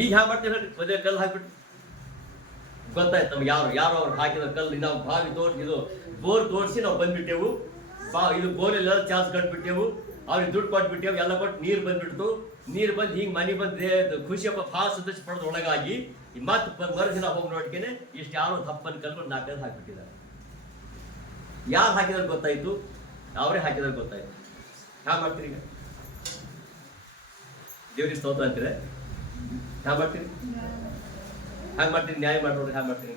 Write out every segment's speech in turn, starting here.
ಈಗ ಹ್ಯಾ ಮಾಡ್ತೀವಿ ಹೇಳ್ರಿ, ಮದುವೆ ಕಲ್ಲು ಹಾಕ್ಬಿಟ್ಟು ಗೊತ್ತಾಯ್ತು ನಮ್ಗೆ ಯಾರು ಅವ್ರು ಹಾಕಿದ ಕಲ್ಲು. ನಾವು ಬಾವಿ ಇದು ಬೋರ್ ತೋರಿಸಿ ನಾವು ಬಂದ್ಬಿಟ್ಟೆವು, ಇದು ಬೋರೆಲ್ಲ ಚಾರ್ಜ್ ಕಟ್ಬಿಟ್ಟೆವು, ಅವ್ರಿಗೆ ದುಡ್ಡು ಕೊಟ್ಬಿಟ್ಟೆವು, ಎಲ್ಲ ಕೊಟ್ಟು ನೀರು ಬಂದ್ಬಿಡ್ತು. ನೀರು ಬಂದು ಹಿಂಗೆ ಮನೆ ಬಂದು ಖುಷಿಯಪ್ಪ ಭಾಳ ಸಂತೋಷ ಪಡೆದು ಒಳಗಾಗಿ ಮತ್ತೆ ಮರುದಿನ ಹೋಗಿ ನೋಡ್ಕೇನೆ ಇಷ್ಟು ಯಾರೋ ತಪ್ಪನ್ನು ಕಲ್ಕೊಂಡು 4 ಹಾಕ್ಬಿಟ್ಟಿದ್ದಾರೆ. ಯಾರು ಹಾಕಿದ್ರೆ ಗೊತ್ತಾಯ್ತು, ಅವರೇ ಹಾಕಿದ್ರೆ ಗೊತ್ತಾಯ್ತು. ಹ್ಯಾ ಮಾಡ್ತೀರಿ ಈಗ? ದೇವ್ರಿಗೆ ಸ್ತೋತ್ರ ಅಂತೀರ? ಹ್ಯಾ ಮಾಡ್ತೀರಿ? ಹ್ಯಾಂಗೆ ಮಾಡ್ತೀರಿ? ನ್ಯಾಯ ಮಾಡಿ ನೋಡ್ರಿ. ಹ್ಯಾ ಮಾಡ್ತೀರಿ?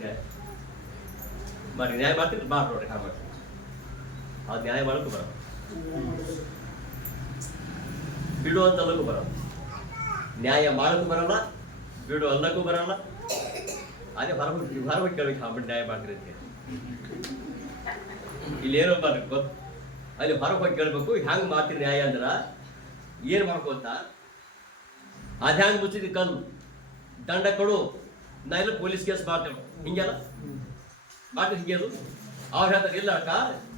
ನ್ಯಾಯ ಮಾಡ್ತೀರಿ? ಮಾಡಿ ನೋಡ್ರಿ. ಹ್ಯಾ ಮಾಡ್ತೀರಿ? ಅದು ನ್ಯಾಯ ಮಾಡೋಕ್ಕೂ ಬರೋದು, ಬಿಡು ಅಂತ ಅಲ್ಲಕ್ಕೂ ಬರೋದು. ನ್ಯಾಯ ಮಾಡೋಕ್ಕೂ ಬರೋಲ್ಲ, ಬಿಡು ಅಲ್ಲಕ್ಕೂ ಬರೋಲ್ಲ. ಅದೇ ಹೊರಗೆ ಕೇಳಬೇಕು, ಹಾಕ್ಬಿಟ್ಟು ನ್ಯಾಯ ಮಾಡ್ತೀರಿ ಅಂತ. ಇಲ್ಲಿ ಏನೋ ಬರ್ಬೇಕು ಗೊತ್ತು, ಅಲ್ಲಿ ಹೊರಗೆ ಹೋಗಿ ಕೇಳಬೇಕು. ಹ್ಯಾಂಗೆ ಮಾಡ್ತೀರಿ ನ್ಯಾಯ ಅಂದ್ರೆ ಏನು ಮಾಡ್ಕೋತ, ಅದು ಹ್ಯಾಂಗೆ ಮುಚ್ಚಿದ್ವಿ ಕಲ್ಲು, ದಂಡ ಕೊಡು, ನಾ ಎಲ್ಲ ಪೊಲೀಸ್ ಕೇಸ್ ಮಾಡ್ತೇವೆ, ಹಿಂಗೆಲ್ಲ ಮಾಡ್ತೀವಿ. ಹಿಂಗೆ ಅದು ಅವ್ರು ಹೇಳ್ತಾರೆ ಇಲ್ಲ ಅಕ್ಕ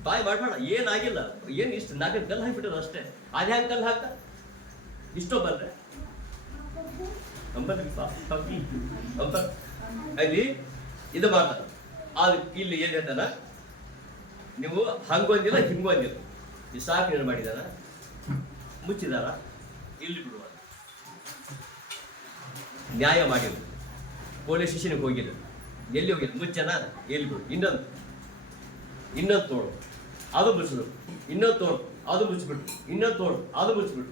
ಬಾಯ್ ಮಾಡಬೇಡ, ಏನಾಗಿಲ್ಲ, ಏನು ಇಷ್ಟು 4 ಕಲ್ಲು ಹಾಕಿಬಿಟ್ಟರು ಅಷ್ಟೇ. ಅದು ಹ್ಯಾಂಗೆ ಕಲ್ಲು ಹಾಕ್ತಾ ಇಷ್ಟೋ ಬಂದ್ರೆ ಅಲ್ಲಿ ಇದು ಮಾಡ್ತಾರೆ. ಅದು ಇಲ್ಲಿ ಏನು ಹೇಳ್ತಾನ, ನೀವು ಹಂಗೊಂದಿಲ್ಲ ಹಿಂಗೊಂದಿಲ್ಲ, ಈ ಸಾಕು ಏನು ಮಾಡಿದಾರ, ಮುಚ್ಚಿದಾರ, ಇಲ್ಲಿ ಬಿಡುವ. ನ್ಯಾಯ ಮಾಡಿಲ್ಲ, ಪೊಲೀಸ್ ಸ್ಟೇಷನ್ಗೆ ಹೋಗಿಲ್ಲ, ಎಲ್ಲಿ ಹೋಗಿಲ್ಲ, ಮುಚ್ಚನ ಎಲ್ಲಿ ಬಿಡು. ಇನ್ನೊಂದು ತೋಡು, ಅದು ಮುಚ್ಚಿಬಿಡು, ಇನ್ನೊಂದು ತೋಡು, ಅದು ಮುಚ್ಚಿಬಿಡು, ಇನ್ನೊಂದು ತೋಡು, ಅದು ಮುಚ್ಚಿಬಿಡು.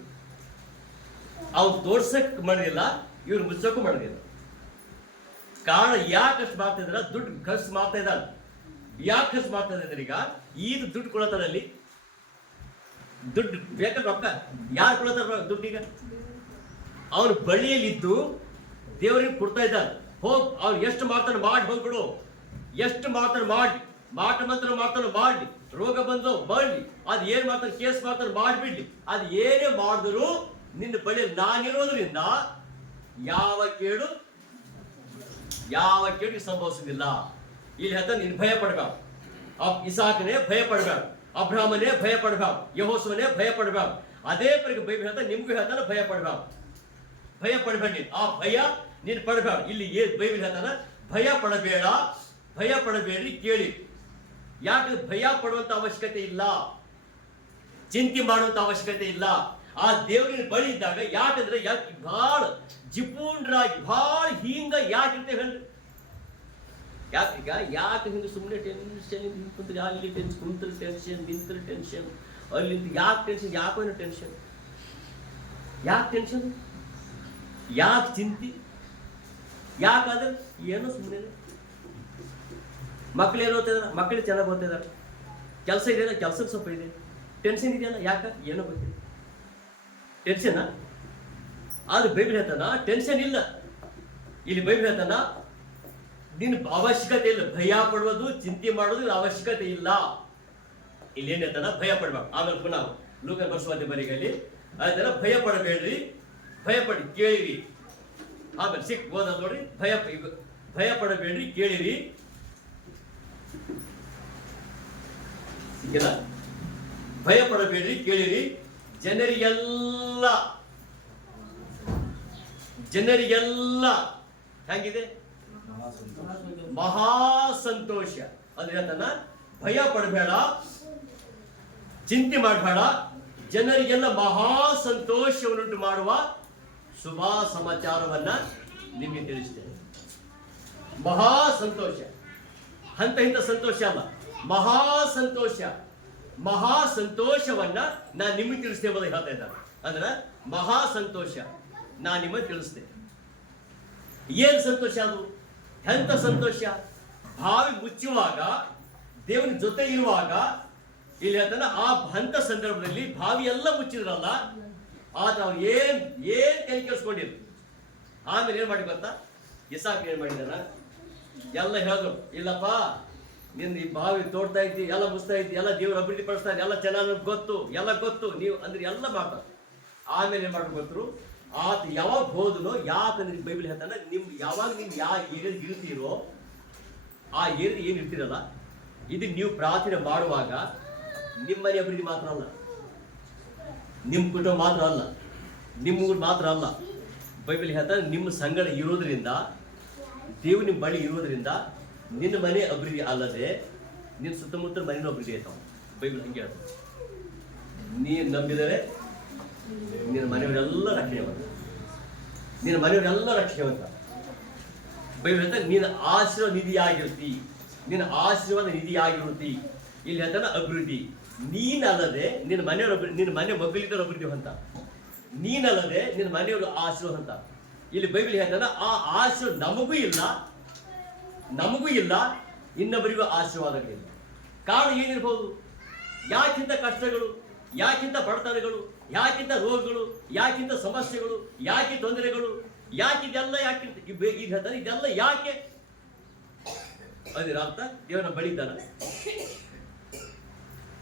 ಅವ್ರು ತೋರ್ಸಕ್ ಮಾಡಿಲ್ಲ, ಇವ್ರು ಮುಚ್ಚಕ್ಕೂ ಮಾಡಿಲ್ಲ. ಕಾರಣ ಯಾಕೆ ಅಷ್ಟು ಮಾಡ್ತಾ ಇದ್ರ, ದುಡ್ಡು ಖರ್ಚು ಮಾಡ್ತಾ ಇದ್ದಾನೆ. ಯಾಕೆ ಖರ್ಚು ಮಾಡ್ತಾ ಇದ್ದಾರೆ? ಈಗ ದುಡ್ಡು ಕೊಡತಾರಲ್ಲಿ, ದುಡ್ಡು ಬೇಕಾದ್ರೆ ರೊಕ್ಕ ಯಾರು ಕೊಡತಾರ ದುಡ್ಡೀಗ? ಅವನು ಬಳಿಯಲ್ಲಿದ್ದು ದೇವರಿಗೆ ಕೊಡ್ತಾ ಇದ್ದಾನೆ. ಹೋಗ್ ಅವ್ನು ಎಷ್ಟು ಮಾಡ್ತಾನೆ ಮಾಡಿ ಹೋಗ್ಬಿಡು, ಎಷ್ಟು ಮಾಡ್ತಾನೆ ಮಾಡಿ, ಮಾಟ ಮಂತ್ರ ಮಾಡ್ತಾನೆ ಮಾಡಿ, ರೋಗ ಬಂದು ಮಾಡಿ, ಅದು ಏನು ಮಾಡ್ತಾನೆ ಕೇಸ್ ಮಾಡ್ತಾನೆ ಮಾಡಿಬಿಡ್ಲಿ. ಅದು ಏನೇ ಮಾಡಿದ್ರು ನಿನ್ನ ಬಳಿಯಲ್ಲಿ ನಾನಿರೋದ್ರಿಂದ ಯಾವ ಕೇಡು ಸಂಭವಿಸುವುದಿಲ್ಲ. ಇಲ್ಲಿ ಹೇಳ್ತಾ ನೀನು ಭಯ ಪಡಬೇಡ, ಇಸಾಕನೇ ಭಯ ಪಡಬೇಡ, ಅಬ್ರಾಹ್ಮನೇ ಭಯ ಪಡಬೇಡ, ಯೆಹೋಶುವನೇ ಭಯ ಪಡಬೇಡ. ಅದೇ ಪರಿಗೆ ಬೈಬಲ್ ಹೇಳ್ತಾ ನಿಮ್ಗೂ ಹೇಳ್ತಾನೆ ಭಯ ಪಡಬೇಡ, ಭಯ ಪಡಬೇಡಿ. ಆ ಭಯ ನೀನು ಪಡಬೇಡ. ಇಲ್ಲಿ ಬೈಬಲ್ ಹೇಳ್ತಾನ ಭಯ ಪಡಬೇಡ, ಭಯ ಪಡಬೇಡ್ರಿ ಕೇಳಿ. ಯಾಕೆ ಭಯ ಪಡುವಂತ ಅವಶ್ಯಕತೆ ಇಲ್ಲ, ಚಿಂತೆ ಮಾಡುವಂತ ಅವಶ್ಯಕತೆ ಇಲ್ಲ. ಆ ದೇವರಿನ ಬಳಿ ಇದ್ದಾಗ ಯಾಕಂದ್ರೆ ಭಾಳ ಜಿಪುಂಡ್ರಾಗಿ ಭಾಳ ಹಿಂಗ ಯಾಕಿರ್ತೇವೆ ಹೇಳ್ರಿ? ಯಾಕೆ ಹಿಂಗೆ ಸುಮ್ಮನೆ ಟೆನ್ಷನ್ ಕುಂತ್ರೆ ಅಲ್ಲಿ ಟೆನ್ಷನ್, ಕುಂತ್ರೆ ಟೆನ್ಷನ್, ನಿಂತ್ರೆ ಟೆನ್ಷನ್, ಅಲ್ಲಿ ಯಾಕೆ ಟೆನ್ಷನ್, ಯಾಕೇನು ಟೆನ್ಷನ್, ಯಾಕೆ ಟೆನ್ಷನ್, ಯಾಕೆ ಚಿಂತೆ, ಯಾಕಾದ್ರೆ ಏನೋ ಸುಮ್ಮನೆ. ಮಕ್ಳು ಏನು ಓದ್ತಾ ಇದಾರೆ, ಮಕ್ಕಳು ಚೆನ್ನಾಗಿ ಓದ್ತಾ ಇದ್ದಾರೆ, ಕೆಲಸ ಇದೆಯಲ್ಲ, ಕೆಲಸಕ್ಕೆ ಸ್ವಲ್ಪ ಇದೆ, ಟೆನ್ಷನ್ ಇದೆಯಲ್ಲ, ಯಾಕೆ ಏನೋ ಗೊತ್ತಿದೆ, ಟೆನ್ಷನ್. ಆದ್ರೆ ಬೈಬಲ್ ಹೇಳ್ತಾನ ಟೆನ್ಷನ್ ಇಲ್ಲ. ಇಲ್ಲಿ ಬೈಬಲ್ ಹೇಳ್ತಾನ ನಿನ್ನ ಅವಶ್ಯಕತೆ ಇಲ್ಲ, ಭಯ ಪಡುವುದು, ಚಿಂತೆ ಮಾಡೋದು ಅವಶ್ಯಕತೆ ಇಲ್ಲ. ಇಲ್ಲಿ ಏನ್ ಹೇಳ್ತಾನ ಭಯ ಪಡ್ಬೇಡ. ಆಮೇಲೆ ಪುನಃ ಲೂಕನ ಬರೆಸುವಂತೆ ಬರಿಗಲ್ಲಿ ಹೇಳ್ತಾನ ಭಯ ಪಡಬೇಡ್ರಿ, ಭಯ ಪಡಿ ಕೇಳಿರಿ. ಆಮೇಲೆ ಓದ ನೋಡ್ರಿ, ಭಯ ಪಡಬೇಡ್ರಿ ಕೇಳಿರಿ. ಸಿಕ್ಕಿಲ್ಲ? ಭಯ ಪಡಬೇಡ್ರಿ ಕೇಳಿರಿ. ಜನರಿಗೆಲ್ಲ ಹೇಗಿದೆ? ಮಹಾ ಸಂತೋಷ. ಅಂದ್ರೆ ಹೇಳ್ತಾನ ಭಯ ಪಡಬೇಡ, ಚಿಂತೆ ಮಾಡಬೇಡ, ಜನರಿಗೆಲ್ಲ ಮಹಾ ಸಂತೋಷವನ್ನುಂಟು ಮಾಡುವ ಶುಭ ಸಮಾಚಾರವನ್ನ ನಿಮಗೆ ತಿಳಿಸ್ತೇನೆ. ಮಹಾ ಸಂತೋಷ, ಇಂಥ ಸಂತೋಷ ಅಲ್ಲ, ಮಹಾ ಸಂತೋಷ. ಮಹಾ ಸಂತೋಷವನ್ನ ನಾನು ನಿಮಗೆ ತಿಳಿಸ್ತೇವೆ ಅಂತ ಹೇಳ್ತಾ ಇದ್ದಾರೆ. ಅಂದ್ರೆ ಮಹಾ ಸಂತೋಷ ನಾನು ನಿಮಗೆ ತಿಳಿಸ್ತೇನೆ. ಏನ್ ಸಂತೋಷ ಅದು? ಎಂಥ ಸಂತೋಷ? ಬಾವಿ ಮುಚ್ಚುವಾಗ, ದೇವನ ಜೊತೆ ಇರುವಾಗ, ಇಲ್ಲಿ ಹೇಳ್ತಾನೆ ಆ ಹಂತ ಸಂದರ್ಭದಲ್ಲಿ ಬಾವಿ ಎಲ್ಲ ಮುಚ್ಚಿದ್ರಲ್ಲ, ಆದ್ರೆ ಅವ್ರು ಏನ್ ಕೈ ಕೆಲ್ಸ್ಕೊಂಡಿರು. ಆಮೇಲೆ ಏನ್ ಮಾಡಿ ಗೊತ್ತಾ? ಇಸಾಕ್ ಏನ್ ಮಾಡಿದಾನ? ಎಲ್ಲ ಹೇಳಿದ್ರು, ಇಲ್ಲಪ್ಪ ನಿನ್ನ ಈ ಬಾವಿ ತೋಡ್ತಾ ಇದ್ದಿ, ಎಲ್ಲ ಮುಸ್ತಾ ಇದ್ದಿ, ಎಲ್ಲ ದೇವ್ರ ಅಭಿವೃದ್ಧಿ ಪಡಿಸ್ತಾ ಇದ್ದಿ, ಎಲ್ಲ ಚೆನ್ನಾಗಿ ಎಲ್ಲ ಗೊತ್ತು ನೀವು ಅಂದ್ರೆ ಎಲ್ಲ ಮಾಡ್ತಾರೆ. ಆಮೇಲೆ ಏನ್ ಮಾಡ್ಬೇಕು ಗೊತ್ತರು? ಆತ ಯಾವಾಗ ಹೋದನೋ, ಯಾಕಂದ್ರೆ ಬೈಬಲ್ ಹೇಳ್ತಾನೆ ಯಾವಾಗ ನೀವು ಯಾವ ಏರಿಯಾದ ಇರ್ತೀರೋ ಆ ಏರಿಯಾದ ಏನು ಇರ್ತೀರಲ್ಲ, ಇದಕ್ಕೆ ನೀವು ಪ್ರಾರ್ಥನೆ ಮಾಡುವಾಗ ನಿಮ್ಮ ಮನೆ ಅಭಿವೃದ್ಧಿ ಮಾತ್ರ ಅಲ್ಲ, ನಿಮ್ಮ ಕುಟುಂಬ ಮಾತ್ರ ಅಲ್ಲ, ನಿಮ್ಮ ಊರು ಮಾತ್ರ ಅಲ್ಲ, ಬೈಬಲ್ ಹೇಳ್ತಾರೆ ನಿಮ್ಮ ಸಂಗಡ ಇರೋದ್ರಿಂದ, ದೇವ್ ನಿಮ್ಮ ಬಳಿ ಇರೋದ್ರಿಂದ ನಿನ್ನ ಮನೆ ಅಭಿವೃದ್ಧಿ ಅಲ್ಲದೆ ನಿನ್ನ ಸುತ್ತಮುತ್ತಲ ಮನೆಯೂ ಅಭಿವೃದ್ಧಿ ಆಯ್ತಾವ. ಬೈಬಲ್ ಹಂಗೆ ಹೇಳ್ತಾರೆ, ನೀನು ನಂಬಿದರೆ ನಿನ್ನ ಮನೆಯವರೆಲ್ಲ ರಕ್ಷಣೆವಂತ, ನಿನ್ನ ಮನೆಯವರೆಲ್ಲ ರಕ್ಷಣೆವಂತ. ಬೈಬಲ್ ಹೇಳ್ತಾರೆ ನೀನು ಆಶೀರ್ವಾದ ನಿಧಿಯಾಗಿರ್ತಿ, ನಿನ್ನ ಆಶೀರ್ವಾದ ನಿಧಿಯಾಗಿರುತ್ತಿ. ಇಲ್ಲಿ ಹೇಳ್ತಾನೆ ಅಭಿವೃದ್ಧಿ. ನೀನಲ್ಲದೆ ನಿನ್ನ ಮನೆಯವರು, ನಿನ್ನ ಮನೆ ಮಗಳಿದ್ದವರು ಅಭಿವೃದ್ಧಿ ಅಂತ, ನೀನಲ್ಲದೆ ನಿನ್ನ ಮನೆಯವರು ಆಶೀರ್ವಾದ ಅಂತ. ಇಲ್ಲಿ ಬೈಬಲ್ ಹೇಳ್ತಾನೆ ಆ ಆಶೀರ್ವಾದ ನಮಗೂ ಇಲ್ಲ, ಇನ್ನೊಬ್ಬರಿಗೂ ಆಶೀರ್ವಾದಗಳಿಲ್ಲ. ಕಾರಣ ಏನಿರ್ಬೋದು? ಯಾಕಿಂತ ಕಷ್ಟಗಳು, ಯಾಕಿಂತ ಬಡತನಗಳು, ಯಾಕಿಂತ ರೋಗಗಳು, ಯಾಕಿಂತ ಸಮಸ್ಯೆಗಳು, ಯಾಕೆ ತೊಂದರೆಗಳು, ಯಾಕಿದೆಲ್ಲ, ಯಾಕಿಂತ ಇದು ಹೇಳ್ತಾನೆ ಇದೆಲ್ಲ ಯಾಕೆ? ಅದರ ಅರ್ಥ ದೇವರ ಬಳಿದ್ದಾನ.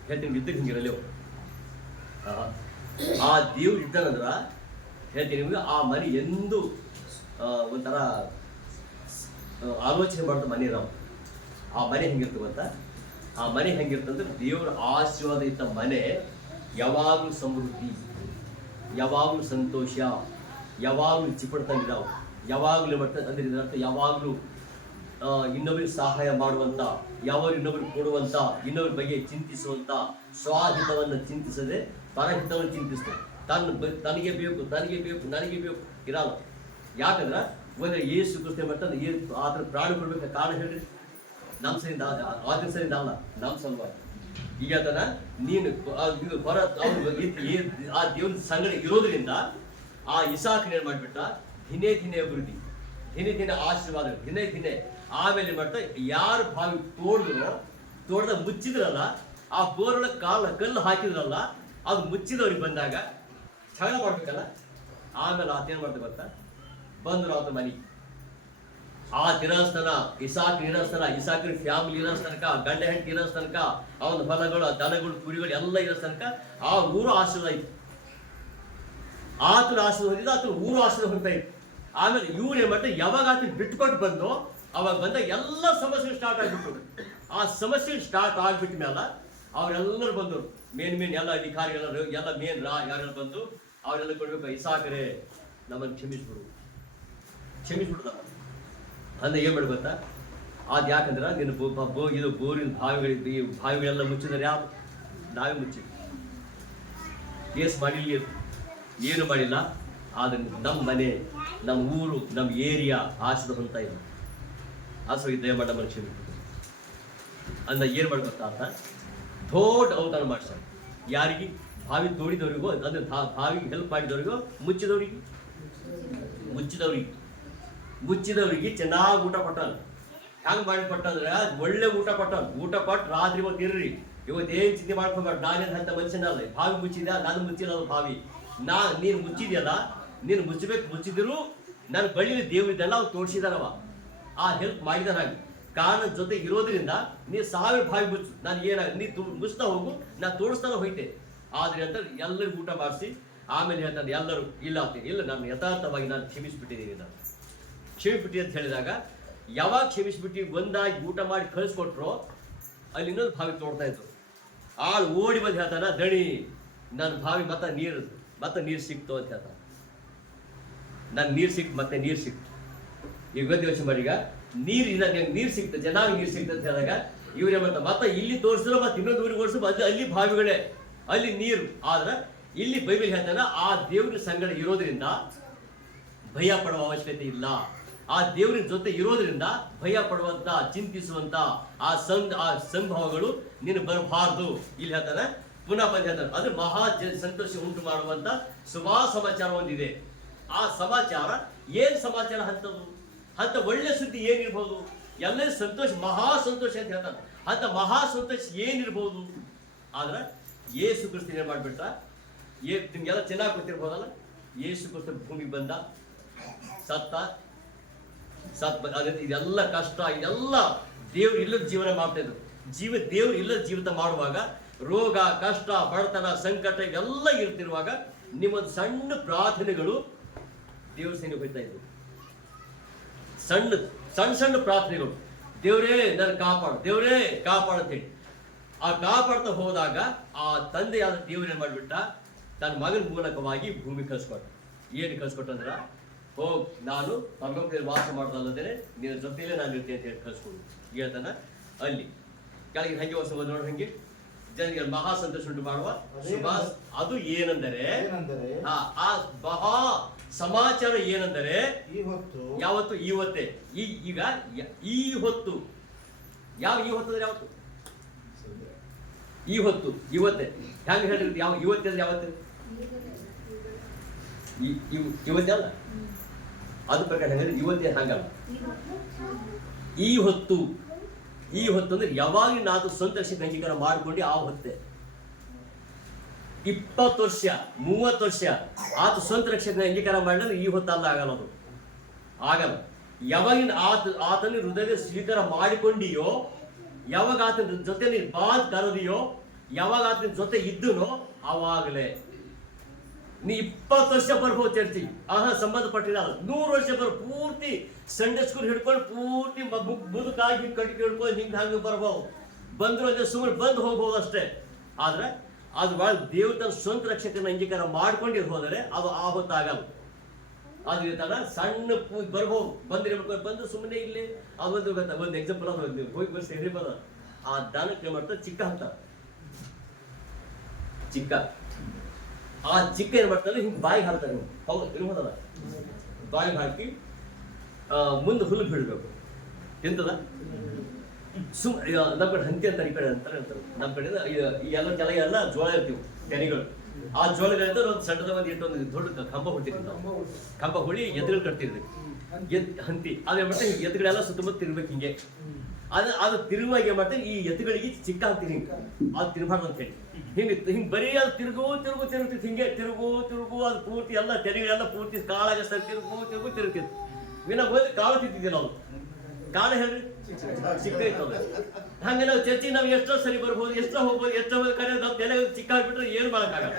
ಹೇಳ್ತೀನಿ ಇದ್ದಕ್ಕೆ ಹಿಂಗಿರಲಿ ಆ ದೇವ್ರು ಇದ್ದಾನಂದ್ರ ಹೇಳ್ತೀನಿ ನಿಮ್ಗೆ, ಆ ಮನೆ ಎಂದು ಒಂಥರ ಆಲೋಚನೆ ಮಾಡ್ತಾ ಮನೆ ನಾವು. ಆ ಮನೆ ಹೆಂಗಿರ್ತದೆ ಗೊತ್ತಾ? ಆ ಮನೆ ಹೆಂಗಿರ್ತಂದ್ರೆ ದೇವರ ಆಶೀರ್ವಾದ ಇದ್ದ ಮನೆ ಯಾವಾಗಲೂ ಸಮೃದ್ಧಿ, ಯಾವಾಗಲೂ ಸಂತೋಷ, ಯಾವಾಗಲೂ ಚಿಪಡ್ತಂಗಿದಾವು, ಯಾವಾಗಲೂ ಮಾಡ್ತಾರೆ ಅಂದ್ರೆ ಇದರ ಅರ್ಥ ಯಾವಾಗಲೂ ಇನ್ನೊಬ್ಬರಿಗೆ ಸಹಾಯ ಮಾಡುವಂತ, ಯಾವಾಗ ಇನ್ನೊಬ್ಬರಿಗೆ ಕೊಡುವಂತ, ಇನ್ನೊಬ್ಬರ ಬಗ್ಗೆ ಚಿಂತಿಸುವಂತ, ಸ್ವಹಿತವನ್ನು ಚಿಂತಿಸದೆ ಪರಹಿತವನ್ನು ಚಿಂತಿಸ್ತದೆ. ತನಗೆ ಬೇಕು ಇರಲ್ಲ. ಯಾಕಂದ್ರೆ ಒಂದು ಯೇಸು ಕ್ರಿಸ್ತ ಮಾಡ್ತಾನೆ ಆ ಥರ ಪ್ರಾಣ ಕೊಡ್ಬೇಕು. ಕಾರಣ ಹೇಳ್ರಿ, ನಮ್ಮ ಸರಿಯಿಂದ ಆದ್ರ ಸರಿಯಿಂದ ಅಲ್ಲ, ನಮ್ಮ ಸಲುವಾಗಿ. ಈಗ ಅದನ್ನ ನೀನು ಹೊರ ಆ ದೇವ್ರ ಸಂಗಡ ಇರೋದ್ರಿಂದ ಆ ಇಸಾಕನ ಏನ್ ಮಾಡ್ಬಿಟ್ಟ, ದಿನೇ ಅಭಿವೃದ್ಧಿ, ದಿನೇ ಆಶೀರ್ವಾದ, ದಿನೇ ಆಮೇಲೆ ಮಾಡ್ತಾ ಯಾರು ಬಾವಿ ತೋಡ್ದ ಮುಚ್ಚಿದ್ರಲ್ಲ, ಆ ಬೋರೊಳ ಕಲ್ಲು ಹಾಕಿದ್ರಲ್ಲ, ಅದು ಮುಚ್ಚಿದವ್ರಿಗೆ ಬಂದಾಗ ಜಗಳ ಮಾಡ್ಬೇಕಲ್ಲ. ಆಮೇಲೆ ಆತೇನ್ ಮಾಡ್ತಾ ಗೊತ್ತಾ, ಬಂದ್ರು ಆತ ಮನೆ. ಆ ತಿರಸ್ತನ ಇಸಾಕಿನ ಫ್ಯಾಮಿಲಿ ಇರೋ ತನಕ, ಗಂಡ ಹೆಂಡತಿ ಇರೋ ತನಕ, ಅವನ ಹೊಲಗಳು, ದನಗಳು, ಕುರಿಗಳು ಎಲ್ಲ ಇರೋ ತನಕ ಆ ಊರು ಆಶೀರ್ವಾದ ಇತ್ತು. ಆತನ ಆಶೀರ್ವಾದ ಹೊಂದಿದ್ದು, ಆತನ ಊರು ಆಶೀರ್ವಾದ ಹೊಂದ್ತಾ ಇತ್ತು. ಆಮೇಲೆ ಇವ್ರು ಏನ್ ಮಾಡ್ತಾರೆ, ಯಾವಾಗ ಆತನ ಬಿಟ್ಕೊಟ್ಟು ಬಂದು ಅವಾಗ ಬಂದಾಗ ಎಲ್ಲ ಸಮಸ್ಯೆಗಳು ಸ್ಟಾರ್ಟ್ ಆಗ್ಬಿಟ್ಟು, ಆ ಸಮಸ್ಯೆ ಸ್ಟಾರ್ಟ್ ಆಗ್ಬಿಟ್ಟ ಮೇಲೆ ಅವರೆಲ್ಲರೂ ಬಂದರು. ಮೇನ್ ಎಲ್ಲ ಅಧಿಕಾರಿಗಳು ಎಲ್ಲ ಯಾರೆಲ್ಲ ಬಂದು ಅವರೆಲ್ಲ ಕೊಡ್ಬೇಕು, ಇಸಾಕರೇ ನಮ್ಮನ್ನು ಕ್ಷಮಿಸ್ಬಿಡುದ ಅಂದ್ರೆ ಏನ್ ಮಾಡಿ ಗೊತ್ತಾ? ಅದು ಯಾಕಂದ್ರೆ ನಿನ್ನ ಇದು ಬೋರಿನ ಬಾವಿಗಳೆಲ್ಲ ಮುಚ್ಚಿದ್ರೆ ಯಾವ ನಾವೇ ಮುಚ್ಚಿದ್ವಿ, ಕೇಸ್ ಮಾಡಿಲ್ಲ, ಏನು ಮಾಡಿಲ್ಲ. ಆದ್ರೆ ನಮ್ಮ ಮನೆ, ನಮ್ಮ ಊರು, ನಮ್ಮ ಏರಿಯಾ ಆಶೀರ್ವಾದ ಹೊಂದ್ತಾ ಇಲ್ಲ. ಆಸವಾಗಿ ದಯಮಾಡ ನಮ್ಮನ್ನು ಕ್ಷಮಿಸ್ಬಿಡು ಅಂದ ಏನ್ ಮಾಡಿ ಗೊತ್ತಾ ಅಂತ ದೊಡ್ಡ ಅವತಾರ ಮಾಡ್ತಾರೆ. ಯಾರಿಗೆ? ಬಾವಿ ತೋಡಿದವರಿಗೂ, ಅಂದ್ರೆ ಬಾವಿಗೆ ಹೆಲ್ಪ್ ಮಾಡಿದವರಿಗೂ, ಮುಚ್ಚಿದವರಿಗೆ ಚೆನ್ನಾಗಿ ಊಟ ಕೊಟ್ಟಾನ. ಹೆಂಗ್ ಮಾಡಿ ಕೊಟ್ಟಂದ್ರೆ ಒಳ್ಳೆ ಊಟ ಕೊಟ್ಟು ರಾತ್ರಿ ಇವತ್ತು ಇರ್ರಿ, ಇವತ್ತೇನ್ ಚಿಂತೆ ಮಾಡ್ಕೊಬಾರ್ದು, ನಾನೇನು ಅಂತ ಮನುಷ್ಯನಲ್ಲ. ಬಾವಿ ಮುಚ್ಚಿದ, ನಾನು ಮುಚ್ಚಿಲ್ಲ ಬಾವಿ. ನೀನು ಮುಚ್ಚಿದ್ಯಲ್ಲ, ನೀನು ಮುಚ್ಚಿದ್ರು ನನ್ನ ಬಳ್ಳಿ ದೇವರಿದ್ದೆಲ್ಲ ಅವ್ನು ತೋರಿಸಿದಾನವ, ಆ ಹೆಲ್ಪ್ ಮಾಡಿದಾನ. ಕಾರಣ ಜೊತೆ ಇರೋದ್ರಿಂದ ನೀ 1000 ಬಾವಿ ಮುಚ್ಚು, ನಾನು ನೀ ಮುಚ್ತಾ ಹೋಗು, ನಾನು ತೋರಿಸ್ತಾನೆ ಹೋಯ್ತೆ. ಆದ್ರೆ ಅಂತ ಎಲ್ಲರಿಗೂ ಊಟ ಮಾಡಿಸಿ ಆಮೇಲೆ ಹೇಳ್ತಾನೆ ಎಲ್ಲರೂ ಇಲ್ಲ ನಾನು ಯಥಾರ್ಥವಾಗಿ ನಾನು ಕ್ಷಮಿಸ್ಬಿಟ್ಟಿದ್ದೀನಿ, ನಾನು ಕ್ಷಮಿಸ್ಬಿಟ್ಟಿ ಅಂತ ಹೇಳಿದಾಗ, ಯಾವಾಗ ಕ್ಷಮಿಸ್ಬಿಟ್ಟು ಒಂದಾಗಿ ಊಟ ಮಾಡಿ ಕಳಿಸ್ಕೊಟ್ರು, ಅಲ್ಲಿ ಇನ್ನೊಂದು ಬಾವಿ ತೋಡ್ತಾ ಇದ್ರು. ಆಳು ಓಡಿ ಬಂದು ಹೇಳ್ತಾನ, ದಣಿ ನನ್ನ ಬಾವಿ ಮತ್ತೆ ನೀರು ಸಿಕ್ತು ಅಂತ ಹೇಳ್ತಾನೆ. ನಾನು ನೀರು ಸಿಕ್ತು. ಈಗ ಯೋಚನೆ ಮಾಡಿ, ಈಗ ನೀರು ಸಿಕ್ತು, ಚೆನ್ನಾಗಿ ನೀರು ಸಿಕ್ತು ಅಂತ ಹೇಳಿದಾಗ ಇವ್ರೇ ಮತ್ತೆ ಇಲ್ಲಿ ತೋರಿಸಿದ್ರು, ಮತ್ತೆ ಇನ್ನೊಂದು ಊರಿಗೆ ಓಡಿಸಿದ್ರು, ಅಲ್ಲಿ ಬಾವಿಗಳೇ, ಅಲ್ಲಿ ನೀರು. ಆದ್ರೆ ಇಲ್ಲಿ ಬೈಬಲ್ ಹೇಳ್ತಾನ, ಆ ದೇವ್ರ ಸಂಗಡ ಇರೋದ್ರಿಂದ ಭಯ ಪಡುವ ಅವಶ್ಯಕತೆ ಇಲ್ಲ. ಆ ದೇವ್ರ ಜೊತೆ ಇರೋದ್ರಿಂದ ಭಯ ಪಡುವಂತ, ಚಿಂತಿಸುವಂತ ಆ ಸಂಭವಗಳು ನೀನು ಬರಬಾರ್ದು. ಇಲ್ಲಿ ಹೇಳ್ತಾನೆ, ಪುನಃ ಬಂದು ಹೇಳ್ತಾನೆ, ಅದು ಮಹಾ ಸಂತೋಷ ಉಂಟು ಮಾಡುವಂತ ಶುಭಾ ಸಮಾಚಾರ ಒಂದಿದೆ. ಆ ಸಮಾಚಾರ ಏನ್ ಸಮಾಚಾರ ಅಂತ ಒಳ್ಳೆ ಸುದ್ದಿ ಏನಿರ್ಬೋದು? ಎಲ್ಲ ಸಂತೋಷ, ಮಹಾ ಸಂತೋಷ ಅಂತ ಹೇಳ್ತಾನೆ. ಅಂತ ಮಹಾ ಸಂತೋಷ ಏನಿರ್ಬೋದು? ಆದ್ರೆ ಯೇಸು ಕ್ರಿಸ್ತ ಏನ್ ಮಾಡ್ಬಿಟ್ಟ, ನಿಮ್ಗೆಲ್ಲ ಚೆನ್ನಾಗಿ ಗೊತ್ತಿರ್ಬೋದಲ್ಲ, ಯೇಸು ಕ್ರಿಸ್ತ ಭೂಮಿಗೆ ಬಂದ, ಸತ್ತ ಇದೆಲ್ಲ ಕಷ್ಟ, ಇದೆಲ್ಲ ದೇವ್ರು ಇಲ್ಲದ ಜೀವನ ಮಾಡ್ತಾ ಇದ್ರು. ದೇವ್ರು ಇಲ್ಲದ ಜೀವಿತ ಮಾಡುವಾಗ ರೋಗ, ಕಷ್ಟ, ಬಡತನ, ಸಂಕಟ ಇವೆಲ್ಲ ಇರ್ತಿರುವಾಗ ನಿಮ್ಮೊಂದು ಸಣ್ಣ ಪ್ರಾರ್ಥನೆಗಳು ದೇವ್ರ ಸೈನ್ಯ ಹೋಗ್ತಾ ಇದ್ರು. ಸಣ್ಣ ಪ್ರಾರ್ಥನೆಗಳು, ದೇವರೇ ನನ್ನ ಕಾಪಾಡು, ದೇವರೇ ಕಾಪಾಡು ಅಂತೇಳಿ. ಆ ಕಾಪಾಡ್ತಾ ಹೋದಾಗ ಆ ತಂದೆಯಾದ ದೇವ್ರು ಏನ್ ಮಾಡ್ಬಿಟ್ಟ, ತನ್ನ ಮಗನ ಮೂಲಕವಾಗಿ ಭೂಮಿ ಕಳ್ಸ್ಕೊಟ್ಟ. ಏನು ಕಳ್ಸ್ಕೊಟ್ಟಂದ್ರ ಹೋಗ್ ನಾನು ಪರಲೋಕದಲ್ಲಿ ವಾಸ ಮಾಡೋದಲ್ಲದೆ ನಿನ್ನ ಜೊತೆಯಲ್ಲೇ ನಾನು ಇರ್ತೀನಿ ಅಂತ ಹೇಳಿ ಕಳಿಸ್ಕೊಡು ಹೇಳ್ತಾನ. ಅಲ್ಲಿ ಕೆಳಗೆ ಹಂಗೆ ಹೊಸ ನೋಡ್ರಿ, ಹಂಗೆ ಜನರಿಗೆ ಮಹಾ ಸಂತೋಷ ಉಂಟು ಮಾಡುವ ಶುಭ. ಅದು ಏನೆಂದರೆ ಆ ಮಹಾ ಸಮಾಚಾರ ಏನೆಂದರೆ ಯಾವತ್ತು ಇವತ್ತೇ. ಈಗ ಈ ಹೊತ್ತು ಯಾವ ಈ ಹೊತ್ತು ಅಂದ್ರೆ ಯಾವತ್ತು? ಈ ಹೊತ್ತು ಇವತ್ತೇ. ಹೆಂಗೆ ಹೇಳಿದ್ರು? ಯಾವ ಇವತ್ತೇ ಅಂದ್ರೆ ಯಾವತ್ತು? ಇವತ್ತೇ ಅಲ್ಲ, ಅದು ಪ್ರಕಾರ ಹೇಳಿದ್ರೆ ಇವತ್ತೇ ಹಂಗಲ್ಲ. ಈ ಹೊತ್ತು ಅಂದ್ರೆ ಯಾವಾಗ ನಾವು ಸ್ವಂತ ರಕ್ಷಣೆ ಅಂಗೀಕಾರ ಮಾಡ್ಕೊಂಡು ಆ ಹೊತ್ತೆ 20 ವರ್ಷ 30 ವರ್ಷ ಆತ ಸ್ವಂತ ರಕ್ಷಣೆ ಅಂಗೀಕಾರ ಮಾಡಿದ್ರೆ ಈ ಹೊತ್ತು ಅಲ್ಲ, ಆಗಲ್ಲ. ಅದು ಆಗಲ್ಲ. ಯಾವಾಗಿನ ಆತನ ಹೃದಯ ಸ್ವೀಕಾರ ಮಾಡಿಕೊಂಡಿಯೋ, ಯಾವಾಗ ಆತನ ಜೊತೆ ನೀನು ಬಾದ್ ಕರೆದಿಯೋ, ಯಾವಾಗ ಆತನ ಜೊತೆ ಇದ್ದನೋ ಆವಾಗಲೇ ನೀ 20 ವರ್ಷ ಬರ್ಬೋದು ಚರ್ಚಿಗೆ. ಸಂಬಂಧಪಟ್ಟಿಲ್ಲ. 100 ವರ್ಷ ಪೂರ್ತಿ ಸಂಡೇ ಸ್ಕೂಲ್ ಹಿಡ್ಕೊಂಡು ಪೂರ್ತಿ ಮುದುಕಾಗಿ ಕಟ್ಟಿಗೆ ಹಿಡ್ಕೊಂಡು ಹಿಂಗೆ ಹಂಗೆ ಬರ್ಬೋದು. ಬಂದ್ರು ಅಂದ್ರೆ ಸುಮ್ಮನೆ ಬಂದು ಹೋಗ್ಬೋದು ಅಷ್ಟೇ. ಆದ್ರೆ ಅದು ಭಾಳ ದೇವ್ರ ತನ್ನ ಸ್ವಂತ ರಕ್ಷಕನ ಅಂಗೀಕಾರ ಮಾಡ್ಕೊಂಡಿದ್ದು ಹೋದರೆ ಅದು ಆ ಹೊತ್ತಾಗಲ್ಲ. ಅದು ತರ ಸಣ್ಣ ಬರ್ಬೋದು, ಬಂದು ಸುಮ್ಮನೆ ಇಲ್ಲಿ ಒಂದು ಎಕ್ಸಾಂಪಲ್ ಅದು ಹೋಗಿ ಬರ್ಸಿ ಹೆರಿ ಬರ. ಆ ದಾನಕ್ಕೆ ಮಾಡ್ತಾರೆ ಚಿಕ್ಕ ಅಂತ, ಚಿಕ್ಕ ಆ ಚಿಕ್ಕ ಏನ್ ಮಾಡ್ತಾರೆ, ಹಿಂಗೆ ಬಾಯಿಗೆ ಹಾಕ್ತಾರೆ. ಹೌದು ಇರ್ಬೋದಲ್ಲ, ಬಾಯಿಗೆ ಹಾಕಿ ಮುಂದೆ ಹುಲ್ಲು ಬಿಡಬೇಕು. ಎಂತದ ನಮ್ಮ ಕಡೆ ಹಂತಿ ಅಂತಾರೆ, ಈ ಕಡೆ ಅಂತಾರೆ. ನಮ್ಮ ಕಡೆ ಈ ಎಲ್ಲ ಕೆಳಗೆ ಎಲ್ಲ ಜೋಳ ಇರ್ತೀವಿ ತೆನೆಗಳು. ಆ ಜೋಳಗಳಿಂದ ಒಂದು ಸಣ್ಣದ ಒಂದು ದೊಡ್ಡ ಕಂಬ ಹೊಟ್ಟಿರ್ತೀವಿ ನಾವು. ಕಂಬ ಹೊಳಿ ಎದ್ದುಗಳು ಕಟ್ತಿರ್ತೀವಿ, ಹಂತಿ. ಅದೇ ಮಾಡ್ತಾರೆ ಎತ್ತುಗಳೆಲ್ಲ ಸುತ್ತಮುತ್ತ ತಿರ್ಬೇಕು ಹಿಂಗೆ. ಅದು ತಿರುಗುವಾಗ ಏನ್ ಮಾಡ್ತಾರೆ, ಈ ಎತ್ತುಗಳಿಗೆ ಚಿಕ್ಕ ಹಾಕ್ತೀವಿ ಹಿಂಗೆ. ಅದು ತಿರ್ಬಾರ್ದು ಅಂತ ಹೇಳಿ ಹಿಂಗೆ ಬರೀ ಅದು ತಿರುಗುತ್ತಿತ್ತು. ಹಿಂಗೆ ತಿರುಗು ಅದು ಪೂರ್ತಿ ಎಲ್ಲ ತೆನೆಗಳೆಲ್ಲ ಪೂರ್ತಿ ಕಾಳಾಗ ತಿರುಗುತ್ತಿತ್ತು. ವಿನ ಹೋಗಿ ಕಾಳು ತಿಂತಿದ್ವಿ ನಾವು. ಕಾಲ ಹೇಳ್ರಿ ಚಿಕ್ಕ ಇರ್ತದೆ. ಹಂಗೆ ನಾವು ಚರ್ಚಿ ನಾವು ಎಷ್ಟೋ ಸರಿ ಬರ್ಬೋದು, ಎಷ್ಟೋ ಹೋಗ್ಬೋದು, ಎಷ್ಟೋ ಕರೆ ನಾವು ತಲೆ ಚಿಕ್ಕ ಹಾಕ್ಬಿಟ್ರೆ ಏನು ಮಾಡೋಕ್ಕಾಗಲ್ಲ.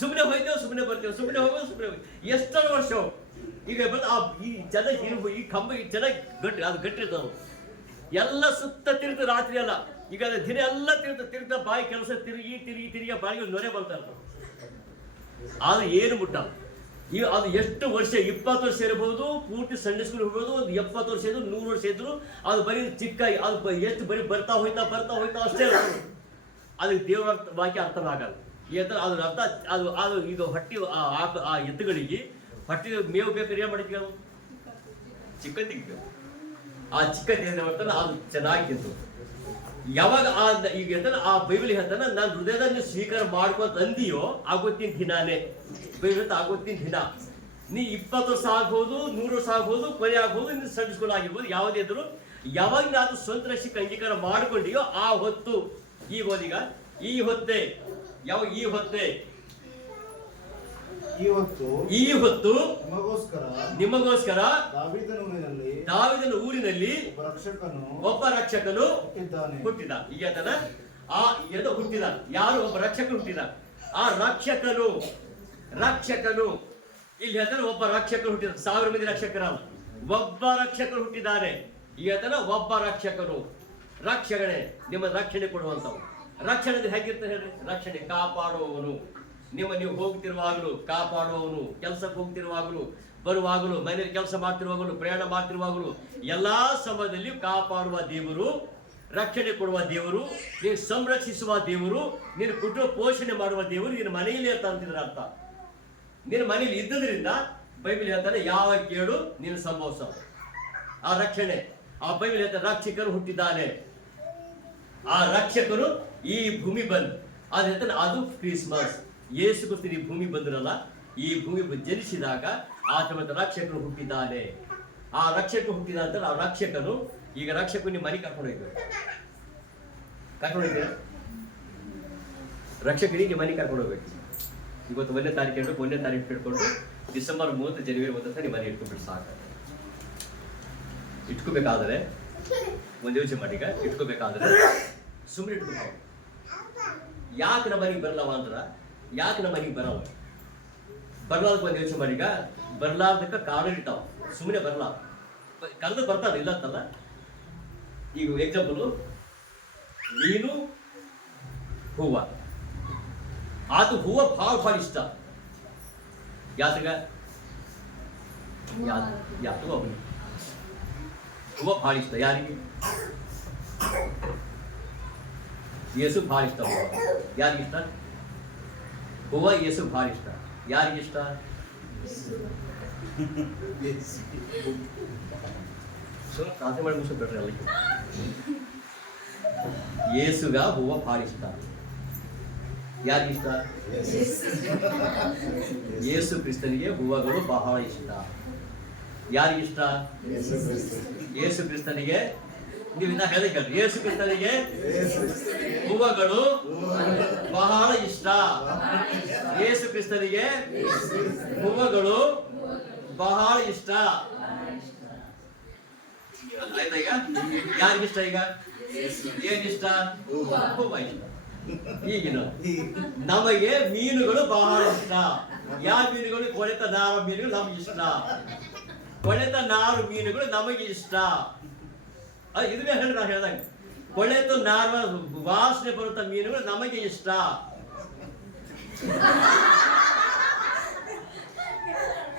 ಸುಮ್ಮನೆ ಹೋಯ್ತೇವೆ, ಸುಮ್ಮನೆ ಬರ್ತೇವೆ, ಸುಮ್ಮನೆ ಹೋಗೋದು, ಸುಮ್ಮನೆ ಹೋಗಿ ಎಷ್ಟೋ ವರ್ಷ. ಈಗ ಈ ಚೆನ್ನಾಗಿ ಈ ಕಂಬ ಚೆನ್ನಾಗಿ ಗಟ್ಟಿ ಇರ್ತದೆ. ಎಲ್ಲ ಸುತ್ತ ತಿರುಗ್ತದೆ ರಾತ್ರಿ ಎಲ್ಲ. ಈಗ ದಿನ ಎಲ್ಲ ತಿರುಗ್ತಾ ಬಾಯಿ ಕೆಲಸ ತಿರುಗಿ ಬಾಯಿಗೆ ನೊರೆ ಬರ್ತಾ ಇರ್ತದೆ. ಆದ್ರೆ ಏನು ಮುಟ್ಟ. ಈಗ ಅದು ಎಷ್ಟು ವರ್ಷ, 20 ವರ್ಷ ಇರಬಹುದು, ಪೂರ್ತಿ ಸಂಡೇ ಸ್ಕೂಲ್ ಹೋಗ್ಬೋದು. ಒಂದು 70 ವರ್ಷ ಇದ್ರು, 100 ವರ್ಷ ಇದ್ರು, ಅದು ಬರೀ ಚಿಕ್ಕ. ಅದು ಎಷ್ಟು ಬರೀ ಬರ್ತಾ ಹೋಯ್ತಾ ಅಷ್ಟೇ ಇರ್ತದೆ. ಅದಕ್ಕೆ ದೇವರ ವಾಕ್ಯ ಅರ್ಥನ ಆಗಲ್ಲ. ಅದ್ರ ಅರ್ಥ ಅದು ಈಗ ಹೊಟ್ಟಿ ಆ ಎತ್ತುಗಳಿಗೆ ಹೊಟ್ಟಿ ಮೇವು ಬೇಕಾದ್ರೆ ಏನ್ ಮಾಡಿದ್ವಿ ನಾವು? ಚಿಕ್ಕ ತೆಗಿಬೇಕು. ಆ ಚಿಕ್ಕ ತೆಗೆದ ಮಾಡ್ತಾನೆ ಅದು ಚೆನ್ನಾಗಿ ತಿಂತು. ಯಾವಾಗ ಈಗ ಆ ಬೈಬಲ್ ಹೇಳ್ತಾನೆ, ನಾನು ಹೃದಯದಲ್ಲಿ ಸ್ವೀಕಾರ ಮಾಡ್ಕೊಂತ ಅಂದಿಯೋ ಆಗೋತ್ತಿನ ದಿನಾನೇ. ಬೈಬಲ್ ಆಗೋತ್ತಿನ ದಿನ ನೀ 20 ವರ್ಷ ಆಗ್ಬೋದು, 100 ವರ್ಷ ಆಗ್ಬೋದು, ಕೊನೆ ಆಗ್ಬೋದು, ನೀನು ಸಂಡಿಸ್ಕೊಂಡು ಆಗಿರ್ಬೋದು, ಯಾವುದೇ ಇದ್ರು ಯಾವಾಗ ನಾನು ಸ್ವಂತ ರಕ್ಷಕ ಅಂಗೀಕಾರ ಮಾಡ್ಕೊಂಡಿಯೋ ಆ ಹೊತ್ತು. ಈಗ ಈ ಹೊತ್ತೆ ಯಾವಾಗ ಈ ಹೊತ್ತು ನಿಮಗೋಸ್ಕರ ದಾವೀದನ ಊರಿನಲ್ಲಿ ಒಬ್ಬ ರಕ್ಷಕನು ಹುಟ್ಟಿದ. ಈಗ ಹುಟ್ಟಿದ ಯಾರು? ಒಬ್ಬ ರಕ್ಷಕನು ಹುಟ್ಟಿದ. ಆ ರಕ್ಷಕನು ಇಲ್ಲಿ ಹೇಳ್ತಾನೆ ಒಬ್ಬ ರಕ್ಷಕನು ಹುಟ್ಟಿದ. 1000 ಮಂದಿ ರಕ್ಷಕರಲ್ಲ, ಒಬ್ಬ ರಕ್ಷಕನು ಹುಟ್ಟಿದ್ದಾನೆ. ಈಗ ಹೇಳ್ತಾನೆ ಒಬ್ಬ ರಕ್ಷಕನು. ರಕ್ಷಣೆ, ನಿಮ್ಮ ರಕ್ಷಣೆ ಕೊಡುವಂಥವು. ರಕ್ಷಣೆ ಹೇಗಿರ್ತದೆ ಹೇಳ್ರಿ? ರಕ್ಷಣೆ ಕಾಪಾಡುವವನು. ನೀವು ಹೋಗ್ತಿರುವಾಗಲೂ ಕಾಪಾಡುವವನು, ಕೆಲಸಕ್ಕೆ ಹೋಗ್ತಿರುವಾಗಲೂ, ಬರುವಾಗಲೂ, ಮನೆಯಲ್ಲಿ ಕೆಲಸ ಮಾಡ್ತಿರುವಾಗಲೂ, ಪ್ರಯಾಣ ಮಾಡ್ತಿರುವಾಗಲೂ, ಎಲ್ಲಾ ಸಮಯದಲ್ಲಿ ಕಾಪಾಡುವ ದೇವರು, ರಕ್ಷಣೆ ಕೊಡುವ ದೇವರು, ನೀನು ಸಂರಕ್ಷಿಸುವ ದೇವರು, ನೀನು ಕುಟುಂಬ ಪೋಷಣೆ ಮಾಡುವ ದೇವರು ನಿನ್ನ ಮನೆಯಲ್ಲಿ ಅಂತ ಅಂತಿದ್ರ ಅರ್ಥ. ನಿನ್ನ ಮನೆಯಲ್ಲಿ ಇದ್ದದ್ರಿಂದ ಬೈಬಲ್ ಹೇಳ್ತಾನೆ ಯಾವ ಕೇಳು ನೀನು ಸಂಭವಿಸ. ಆ ರಕ್ಷಣೆ, ಆ ಬೈಬಲ್ ಹೇಳ್ತಾನೆ ರಕ್ಷಕರು ಹುಟ್ಟಿದ್ದಾನೆ. ಆ ರಕ್ಷಕರು ಈ ಭೂಮಿ ಬಂದು ಅದು ಹೇಳ್ತಾನೆ ಅದು ಕ್ರಿಸ್ಮಸ್. ಯೇಸು ಕ್ರಿಸ್ತನು ಈ ಭೂಮಿ ಬಂದ್ರಲ್ಲ, ಈ ಭೂಮಿ ಜನಿಸಿದಾಗ ಆತ ರಕ್ಷಕನು ಹುಟ್ಟಿದ್ದಾನೆ. ಆ ರಕ್ಷಕ ಹುಟ್ಟಿದ ಅಂತ ಆ ರಕ್ಷಕನು ಈಗ ರಕ್ಷಕನು ನಿಮ್ಮ ಮನೆ ಕರ್ಕೊಂಡು ಹೋಗ್ತೀರ. ರಕ್ಷಕನಿಗೆ ನಿಮ್ಮ ಮನೆ ಕರ್ಕೊಂಡು ಹೋಗ್ಬೇಕು. ಇವತ್ತು 1ನೇ ತಾರೀಕು ಇರಬೇಕು. 1ನೇ ತಾರೀಕು ಇಟ್ಕೊಂಡು ಡಿಸೆಂಬರ್ 30 ಜನವರಿ 1 ನಿಮ್ಮ ಮನೆ ಇಟ್ಕೊಂಡ್ಬಿಟ್ಟು ಸಾಕು. ಇಟ್ಕೋಬೇಕಾದ್ರೆ ಒಂದು ಯೋಚನೆ ಮಾಡಿ. ಈಗ ಇಟ್ಕೋಬೇಕಾದ್ರೆ ಸುಮ್ಮನೆ ಇಟ್ಕೋಬೇಕು. ಯಾಕೆ ನಮ್ಮ ಮನೆಗೆ ಬರಲ್ಲವ ಅಂದ್ರ, ಯಾಕೆ ನಮ್ಮ ಮನೆಗೆ ಬರಲ್ಲ ಬರ್ಲಾದಕ್ಕೆ ಒಂದು ಯೋಚನೆ ಮಾಡಿ. ಈಗ ಬರ್ಲಾರ್ದಕ್ಕೆ ಕಾರಣ ಇರ್ತಾವ. ಸುಮ್ಮನೆ ಬರಲ್ಲ, ಕರೆದು ಬರ್ತಾನೆ ಇಲ್ಲ ಅಂತಲ್ಲ. ಈಗ ಎಕ್ಸಾಂಪಲ್, ನೀನು ಹೂವ, ಆತ ಹೂವ ಭಾಳ ಇಷ್ಟ. ಯಾತ್ರಿಗ ಯಾವುದು ಹೂವು ಭಾಳ ಇಷ್ಟ ಯಾರಿಗೆ? ಯೇಸು ಭಾಳ ಇಷ್ಟ ಹೂವು. ಯಾರಿಗಿಷ್ಟ? ಹೂವು ಯೇಸು ಭಾಳ ಇಷ್ಟ. ಯಾರಿಗಿಷ್ಟ? ಪ್ರಾರ್ಥನೆ ಮಾಡಿ ಮುಗಿಸ್ಬಿಟ್ರಿ ಅಲ್ಲಿ. ಯೇಸುಗ ಹೂವು ಭಾಳ ಇಷ್ಟ. ಯಾರಿಗಿಷ್ಟ? ಯೇಸು ಕ್ರಿಸ್ತನಿಗೆ ಹೂವುಗಳು ಬಹಳ ಇಷ್ಟ. ಯಾರಿಗಿಷ್ಟ? ಯೇಸು ಕ್ರಿಸ್ತನಿಗೆ. ನೀವು ಇನ್ನ ಹೇಳಿದ್ರಿ, ಯೇಸು ಕ್ರಿಸ್ತನಿಗೆ ಹೂವುಗಳು ಬಹಳ ಇಷ್ಟ. ಯೇಸು ಕ್ರಿಸ್ತನಿಗೆ ಹೂವುಗಳು ಬಹಳ ಇಷ್ಟ. ಆಯ್ತಾ? ಈಗ ಯಾರಿಗಿಷ್ಟ? ಈಗ ಏನಿಷ್ಟ? ಹೂವು ಇಷ್ಟ. ಈಗಿನ ನಮಗೆ ಮೀನುಗಳು ಬಹಳ ಇಷ್ಟ. ಯಾವ ಮೀನುಗಳು? ಕೊಳೆತ ನಾರು ಮೀನುಗಳು ನಮಗೆ ಇಷ್ಟ. ಕೊಳೆತ ನಾರು ಮೀನುಗಳು ನಮಗೆ ಇಷ್ಟ. ಇದನ್ನೇ ಹೇಳಿ ನಾವು ಹೇಳ್ದಂಗೆ, ಕೊಳೆತ ನಾರು ವಾಸನೆ ಬರುತ್ತ ಮೀನುಗಳು ನಮಗೆ ಇಷ್ಟ.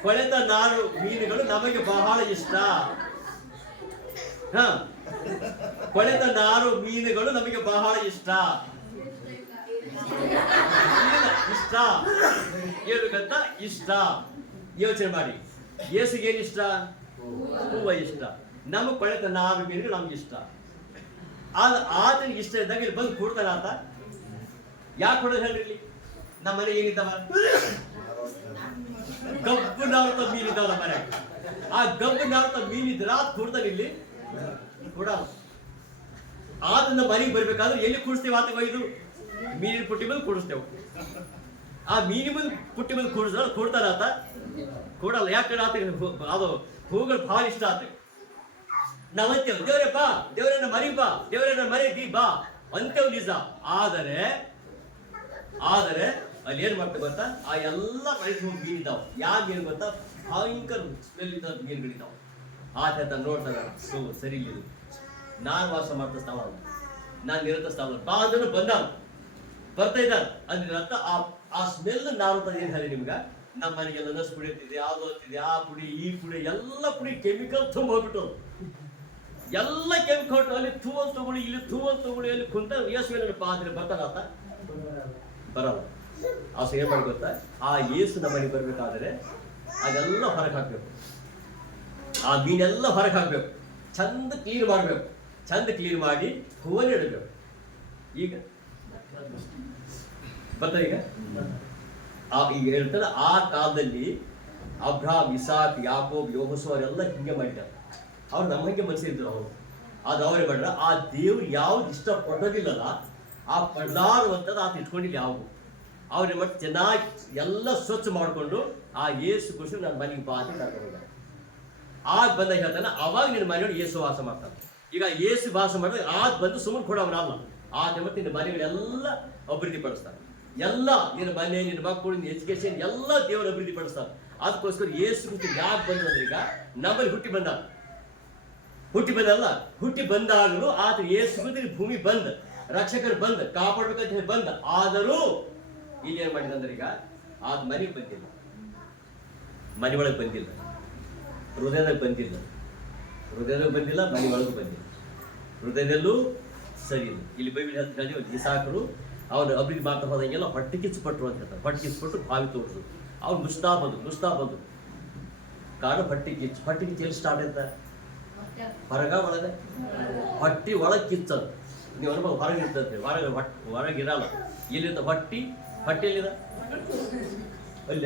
ಕೊಳೆತ ನಾರು ಮೀನುಗಳು ನಮಗೆ ಬಹಳ ಇಷ್ಟ. ಕೊಳೆತ ನಾರು ಮೀನುಗಳು ನಮಗೆ ಬಹಳ ಇಷ್ಟ. ಇಷ್ಟ ಏನಕ್ಕಂತ ಇಷ್ಟ. ಯೋಚನೆ ಮಾಡಿ, ಯೇಸುಗೆ ಏನಿಷ್ಟ? ಹೂವು ಇಷ್ಟ. ನಮಗೆ ಕೊಳೆತ ನಾರು ಮೀನುಗಳು ನಮ್ಗೆ ಇಷ್ಟ. ಆತನಿಗೆ ಇಷ್ಟ ಇದ್ದಾಗ ಇಲ್ಲಿ ಬಂದು ಕೊಡ್ತಾನ ಆತ. ಯಾಕೆ ಕೊಡೋದು ಹೇಳ್ರಿ? ನಮ್ಮ ಮನೆ ಏನಿದ್ದಾವ? ಗಬ್ಬು ನಾರ್ತ ಮೀನಿದ್ದಾವ ನಮ್ಮ ಮನೆ. ಆ ಗಬ್ಬು ನಾರ್ತ ಮೀನಿದ್ರ ಕೊಡ್ತಾನೆ ಇಲ್ಲಿ ಕೊಡ. ಆತನ ಮನೆಗೆ ಬರ್ಬೇಕಾದ್ರೆ ಎಲ್ಲಿ ಕೂಡಿಸ್ತೇವೆ? ಆತ ಒಯ್ದು ಮೀನಿನ ಪುಟ್ಟಿ ಬಂದು ಕೂಡಿಸ್ತೇವೆ. ಆ ಮೀನಿನ ಬಂದು ಪುಟ್ಟಿ ಬಂದು ಕೂಡಿಸಿದ್ರೆ ಕೊಡ್ತಾನ ಆತ? ಕೊಡಲ್ಲ. ಯಾಕಂದ್ರೆ ಆತ ಅದು ಹೂಗಳು ಭಾಳ ಇಷ್ಟ ಆತ. ನಾವಂತೇವ್ ದೇವ್ರೇ ಬಾ, ದೇವರನ್ನ ಮರಿ ಬಾ, ದೇವರನ್ನ ಮರಿ ಬಾ ಅಂತೇವ್ ನಿಜ. ಆದರೆ ಅಲ್ಲಿ ಏನ್ ಮಾಡ್ತೇವೆ ಗೊತ್ತಾ? ಆ ಎಲ್ಲ ಮನೆಗೆ ಮೀನಿದ್ದಾವ. ಯಾವ ಮೀನು ಗೊತ್ತಾ? ಭಯಂಕರ ಸ್ಮೆಲ್ ಇದ್ದ ಮೀನುಗಳಿದ್ದಾವ. ಆತ ನೋಡ್ತಾನ, ಸರಿ ಇಲ್ಲ, ನಾನ್ ವಾಸ ಮಾಡ್ತಾ ಸ್ಥಾವ, ನಾನು ನಿರಂತರ ಸ್ಥಾವ ಬಾ ಅಂದ್ರೂ ಬರ್ತಾ ಇದ್ದಾನೆ ಅಂದ್ರೆ ಅರ್ಥ ಆ ಸ್ಮೆಲ್ ನಾವು ಏನ್ ಹೇಳಿ ನಿಮ್ಗ? ನಮ್ಮ ಮನೆಗೆಲ್ಲ ನಸ್ ಪುಡಿ ಇರ್ತಿದೆ, ಯಾವ್ದು ಅಂತಿದೆ, ಆ ಪುಡಿ ಈ ಪುಡಿ ಎಲ್ಲ ಪುಡಿ ಕೆಮಿಕಲ್ ತುಂಬ ಹೋಗ್ಬಿಟ್ಟು ಎಲ್ಲ ಕೆಮಿಕಲ್ ಅಲ್ಲಿ ಥೂವಲ್ ತಗೊಳ್ಳಿ, ಇಲ್ಲಿ ಥೂವಲ್ ತಗೊಳ್ಳಿ, ಅಲ್ಲಿ ಕುಂತ ಯೇಸುವಿನ ಪಾತ್ರೆ ಬರ್ತಾನಂತ ಬರಲ್ಲ. ಆ ಏನ್ ಮಾಡಿ ಗೊತ್ತಾ? ಆ ಯೇಸು ನಮ್ಮ ಮನೆಗೆ ಬರ್ಬೇಕಾದ್ರೆ ಅದೆಲ್ಲ ಹೊರಗೆ ಹಾಕ್ಬೇಕು. ಆ ಮೀನೆಲ್ಲ ಹೊರಗೆ ಹಾಕ್ಬೇಕು. ಚಂದ ಕ್ಲೀನ್ ಮಾಡ್ಬೇಕು. ಚಂದ ಕ್ಲೀನ್ ಮಾಡಿ ಹೂವನ್ನ ಇಡಬೇಕು. ಈಗ ಬರ್ತಾ ಈಗ ಹೇಳ್ತಾರೆ, ಆ ಕಾಲದಲ್ಲಿ ಅಬ್ರಾಮ್, ಇಸಾಕ್, ಯಾಕೋಬ್, ಯೋಹೋಸು ಅವರೆಲ್ಲ ಹಿಂಗೆ ಮಾಡಿದ್ದಾರೆ. ಅವ್ರು ನಮ್ಮ ಹಂಗೆ ಮನಸ್ಸಿದ್ರು. ಅವರು ಅದು ಅವರೇ ಮಾಡ್ರ. ಆ ದೇವ್ರು ಯಾವ್ದು ಇಷ್ಟ ಪಡೋದಿಲ್ಲಲ್ಲ, ಆ ಪಡ್ಲಾರುವಂಥದ್ದು ಆತ ಇಟ್ಕೊಂಡಿಲ್ಲ. ಯಾವುದು ಅವ್ರ ಮತ್ತೆ ಚೆನ್ನಾಗಿ ಎಲ್ಲ ಸ್ವಚ್ಛ ಮಾಡಿಕೊಂಡು ಆ ಯೇಸು ಖುಷಿ ನನ್ನ ಮನೆಗೆ ಬಾ ಅಂತ ಕರ್ಕೊಂಡು ಆಗ ಬಂದಾಗ ಹೇಳ್ತಾನೆ, ಅವಾಗ ನಿನ್ನ ಮನೆಯೊಳಗೆ ಯೇಸು ವಾಸ ಮಾಡ್ತಾನೆ. ಈಗ ಯೇಸು ವಾಸ ಮಾಡಿದ್ರೆ ಆಗ ಬಂದು ಸುಮ್ಮನೆ ಕೊಡೋವನಲ್ಲ. ಆಗ ಮತ್ತೆ ನಿನ್ನ ಮನೆಗಳೆಲ್ಲ ಅಭಿವೃದ್ಧಿ ಪಡಿಸ್ತಾನೆ. ಎಲ್ಲ ನಿನ್ನ ಮನೆ, ನಿನ್ನ ಮಕ್ಕಳು, ನಿನ್ನ ಎಜುಕೇಶನ್ ಎಲ್ಲ ದೇವರು ಅಭಿವೃದ್ಧಿ ಪಡಿಸ್ತಾರೆ. ಅದಕ್ಕೋಸ್ಕರ ಯೇಸು ಕ್ರಿಸ್ತ ಯಾಕೆ ಬಂದು ಅಂದ್ರೆ ಈಗ ನಮ್ಮಲ್ಲಿ ಹುಟ್ಟಿ ಬಂದಲ್ಲ, ಹುಟ್ಟಿ ಬಂದಾಗಲೂ ಆತ ಯೇಸು ಕ್ರಿಸ್ತ ಭೂಮಿ ಬಂದ, ರಕ್ಷಕರು ಬಂದ, ಕಾಪಾಡ್ಬೇಕಂತ ಹೇಳಿ ಬಂದ. ಆದರೂ ಈಗ ಏನ್ ಮಾಡಿದಂದ್ರೆ ಈಗ ಆದ ಮನೆಗೆ ಬಂದಿಲ್ಲ, ಮನೆ ಒಳಗೆ ಬಂದಿಲ್ಲ, ಹೃದಯದಾಗ ಬಂದಿಲ್ಲ, ಮನೆ ಒಳಗೂ ಬಂದಿಲ್ಲ, ಹೃದಯದಲ್ಲೂ ಸರಿ ಇಲ್ಲ. ಇಲ್ಲಿ ಬೈಬಲ್ ಹೇಳ್ತೀವಿ, ಇಸಾಕರು ಅವನು ಅಭಿವೃದ್ಧಿ ಮಾಡ್ತಾ ಹೋದಂಗೆಲ್ಲ ಹೊಟ್ಟೆ ಕಿಚ್ಚುಪಟ್ಟರು ಅಂತ ಹೇಳ್ತಾರೆ. ಹೊಟ್ಟೆ ಕಿಚ್ಚುಪಟ್ಟು ಬಾವಿ ತೋರಿಸು. ಅವ್ರು ನುಸ್ತಾ ಬಂದು ಕಾರಣ ಹೊಟ್ಟೆ ಕಿಚ್ಚು ಎಲ್ಲಿ ಸ್ಟಾರ್ಟ್ ಆಯ್ತ? ಒಳಗೆ ಹೊಟ್ಟಿ ಒಳಗೆ ಕಿಚ್ಚದು. ನೀವು ಅನುಭವ ಹೊರಗೆ ಇರ್ತಂತೆ, ಹೊರಗಿರಲ್ಲ. ಇಲ್ಲಿಂದ ಹೊಟ್ಟೆಯಲ್ಲಿದ ಅಲ್ಲ,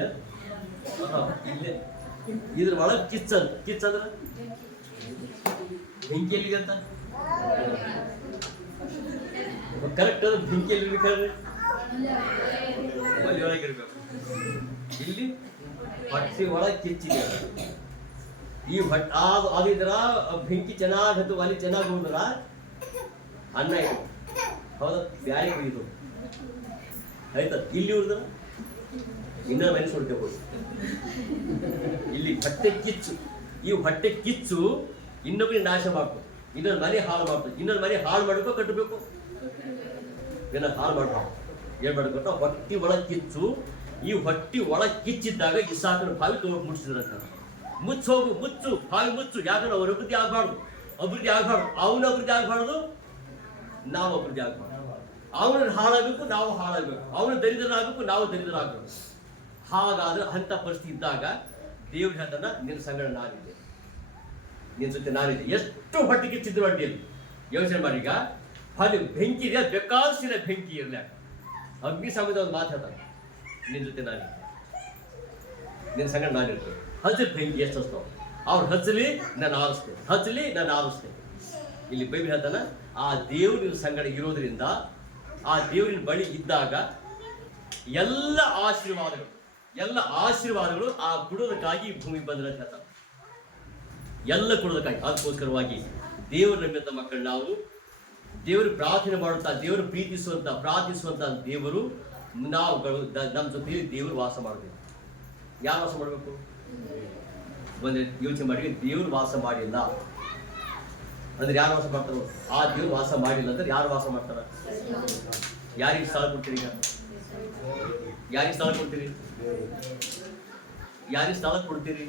ಇಲ್ಲೇ ಇದ್ರ ಒಳಗೆ ಕಿಚ್ಚಂದ್ರ ಬೆಂಕಿಯಲ್ಲಿದೆ ಅಂತ ಕರೆಕ್ಟ್. ಅದು ಬೆಂಕಿಯಲ್ಲಿ ಇರ್ಬೇಕಾದ್ರೆ ಅಲ್ಲಿ ಒಳಗಿರ್ಬೇಕು. ಇಲ್ಲಿ ಹೊಟ್ಟೆ ಒಳಗೆ ಕಿಚ್ಚಿದೆ. ಈ ಅದಿದ್ರ ಬೆಂಕಿ ಚೆನ್ನಾಗಿ ಹತ್ತು, ಅಲ್ಲಿ ಚೆನ್ನಾಗಿ ಹೋದ್ರ ಅನ್ನ ಇತ್ತು, ಹೌದಾ? ಬ್ಯಾಳಿ ಕುಯ್ದು ಆಯ್ತ. ಇಲ್ಲಿ ಉಳಿದ್ರ ಇನ್ನೊಂದು ಮನೆ ಸುಡ್ತೇವೆ. ಇಲ್ಲಿ ಹೊಟ್ಟೆ ಕಿಚ್ಚು, ಈ ಹೊಟ್ಟೆ ಕಿಚ್ಚು ಇನ್ನೊಬ್ಬರಿಗೆ ನಾಶ ಮಾಡ್ತು, ಇನ್ನೊಂದು ಮನೆ ಹಾಳು ಮಾಡ್ತು. ಇನ್ನೊಂದು ಮನೆ ಹಾಳು ಮಾಡಬೇಕು, ಕಟ್ಟಬೇಕು, ಹಾಳು ಮಾಡ್ಬೇಕು. ಏನ್ ಮಾಡ್ಬೇಕು? ಹೊಟ್ಟಿ ಒಳಗೆ ಕಿಚ್ಚು. ಈ ಹೊಟ್ಟಿ ಒಳಗೆ ಕಿಚ್ಚಿದ್ದಾಗ ಇಸಾಕನ ಬಾವಿ ತೋಡ್ ಮುಟ್ಟಿಸಿದ್ರಂತ. ಮುಚ್ಚೋಗು, ಮುಚ್ಚು, ಬಾಯಿ ಮುಚ್ಚು. ಯಾಕಂದ್ರೆ ಅವ್ರ ಅಭಿವೃದ್ಧಿ ಆಗಬಾರ್ದು, ಅಭಿವೃದ್ಧಿ ಆಗಬಾರ್ದು. ಅವನ ಅಭಿವೃದ್ಧಿ ಆಗಬಾರ್ದು, ನಾವು ಅಭಿವೃದ್ಧಿ ಆಗಬಾರ್ದು. ಅವನು ಹಾಳಾಗಬೇಕು, ನಾವು ಹಾಳಾಗಬೇಕು. ಅವನು ದರಿದ್ರನಾಗಬೇಕು, ನಾವು ದರಿದ್ರರಾಗಬೇಕು. ಹಾಗಾದ್ರೆ ಅಂಥ ಪರಿಸ್ಥಿತಿ ಇದ್ದಾಗ ದೇವ್ರ ಹೇಳ್ತಾನ, ನಿನ್ನ ಸಂಗಡ ನಾನಿದೆ, ನಿನ್ನ ಜೊತೆ ನಾನಿದೆ. ಎಷ್ಟು ಹೊಟ್ಟಿಗೆ ಚಿದ್ರ ಅಡ್ಡಿಯಲ್ಲಿ ಯೋಚನೆ ಮಾಡಿ. ಈಗ ಅದು ಬೆಂಕಿ ಇದೆ, ಬೇಕಾದಷ್ಟಿದೆ ಬೆಂಕಿ ಇರಲಿ, ಅಗ್ನಿ ಸಮಯದ ಒಂದು ಮಾತು ಹೇಳ್ತಾನೆ, ನಿನ್ನ ಜೊತೆ ನಾನಿದ್ದೆ, ನಿನ್ನ ಸಂಗಡ ನಾನಿರ್ತೇನೆ. ಹಚ್ಚಲಿ ಬೆಂಕಿ ಎಷ್ಟು ಹಚ್ತಾವ, ಅವ್ರು ಹಚ್ಚಲಿ ನಾನು ಆರಿಸ್ತೇನೆ, ಹಚ್ಚಲಿ ನಾನು ಆರಿಸ್ತೇನೆ. ಇಲ್ಲಿ ಬೈಬಲ್ ಹೇಳ್ತಾನ, ಆ ದೇವ್ರ ಸಂಗಡ ಇರೋದ್ರಿಂದ, ಆ ದೇವರಿನ ಬಳಿ ಇದ್ದಾಗ ಎಲ್ಲ ಆಶೀರ್ವಾದಗಳು ಆ ಕೊಡೋದಕ್ಕಾಗಿ ಭೂಮಿ ಬಂದ್ರೆ ಅಂತ ಹೇಳ್ತಾನೆ. ಎಲ್ಲ ಕೊಡೋದಕ್ಕಾಗಿ. ಅದಕ್ಕೋಸ್ಕರವಾಗಿ ದೇವರ ನಂಬಿದ ಮಕ್ಕಳು ನಾವು ದೇವರು ಪ್ರಾರ್ಥನೆ ಮಾಡುತ್ತಾ, ದೇವರು ಪ್ರಾರ್ಥಿಸುವಂತ ದೇವರು, ನಾವುಗಳು ನಮ್ಮ ಜೊತೆಯಲ್ಲಿ ದೇವರು ವಾಸ ಮಾಡಬೇಕು. ಯಾರು ವಾಸ ಮಾಡಬೇಕು? ಬಂದ್ರೆ ಯೋಚನೆ ಮಾಡಿ. ದೇವರು ವಾಸ ಮಾಡಿಲ್ಲ ಅಂದ್ರೆ ಯಾರು ವಾಸ ಮಾಡ್ತಾರೋ? ಆ ದೇವ್ರು ವಾಸ ಮಾಡಿಲ್ಲ ಅಂದ್ರೆ ಯಾರು ವಾಸ ಮಾಡ್ತಾರ? ಯಾರಿಗೆ ಸ್ಥಳ ಕೊಡ್ತೀರಿ? ಈಗ ಯಾರಿಗೆ ಸ್ಥಳ ಕೊಡ್ತೀರಿ? ಯಾರಿಗೆ ಸ್ಥಳ ಕೊಡ್ತೀರಿ?